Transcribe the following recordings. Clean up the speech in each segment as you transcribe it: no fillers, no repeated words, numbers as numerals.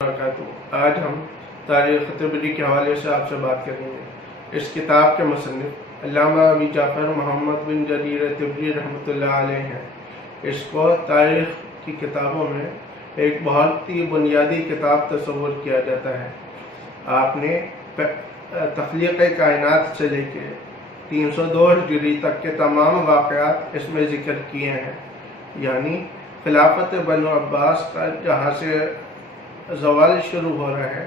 آج ہم تاریخ تبری کے حوالے سے آپ سے بات کریں گے۔ اس کتاب کے مصنف علامہ ابی جعفر محمد بن جریر طبری رحمۃ اللہ علیہ ہیں۔ اس کو تاریخ کی کتابوں میں ایک بہت ہی بنیادی کتاب تصور کیا جاتا ہے۔ آپ نے تخلیق کائنات سے لے کے 302 ہجری تک کے تمام واقعات اس میں ذکر کیے ہیں، یعنی خلافت بنو عباس کا جہاں سے زوال شروع ہو رہا ہے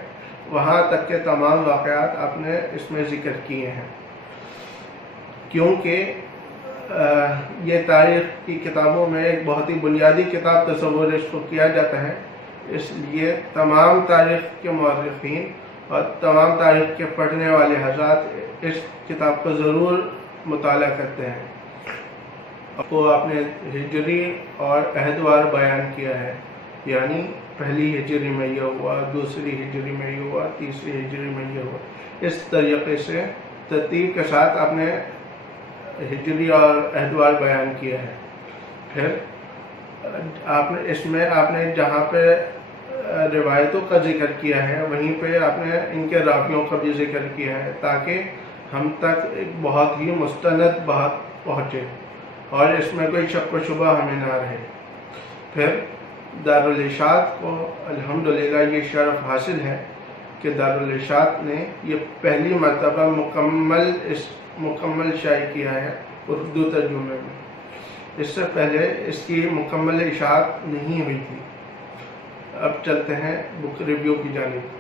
وہاں تک کے تمام واقعات آپ نے اس میں ذکر کیے ہیں۔ کیونکہ یہ تاریخ کی کتابوں میں ایک بہت ہی بنیادی کتاب تصور اس کو کیا جاتا ہے، اس لیے تمام تاریخ کے مورخین اور تمام تاریخ کے پڑھنے والے حضرات اس کتاب کو ضرور مطالعہ کرتے ہیں۔ کو آپ نے ہجری اور عہدوار بیان کیا ہے، یعنی پہلی ہجری میں یہ ہوا، دوسری ہجری میں یہ ہوا، تیسری ہجری میں یہ ہوا۔ اس طریقے سے ترتیب کے ساتھ آپ نے ہجری اور عہدوار بیان کیا ہے۔ پھر اس میں آپ نے جہاں پہ روایتوں کا ذکر کیا ہے وہیں پہ آپ نے ان کے راویوں کا بھی ذکر کیا ہے، تاکہ ہم تک ایک بہت ہی مستند بات پہنچے اور اس میں کوئی شک و شبہ ہمیں نہ رہے۔ پھر دارالارشاد کو الحمدللہ یہ شرف حاصل ہے کہ دارالارشاد نے یہ پہلی مرتبہ مکمل شائع کیا ہے اردو ترجمے میں۔ اس سے پہلے اس کی مکمل اشاعت نہیں ہوئی تھی۔ اب چلتے ہیں بک ریویو کی جانب۔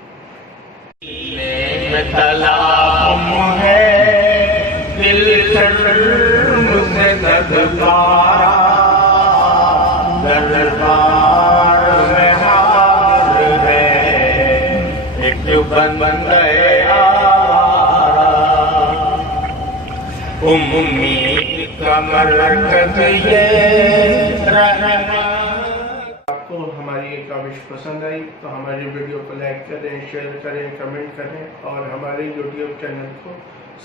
بن گئے امید کا مرکز یہ آپ کو ہماری یہ کاوش پسند آئی تو ہماری ویڈیو کو لائک کریں، شیئر کریں، کمنٹ کریں اور ہمارے یوٹیوب چینل کو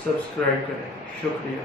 سبسکرائب کریں۔ شکریہ۔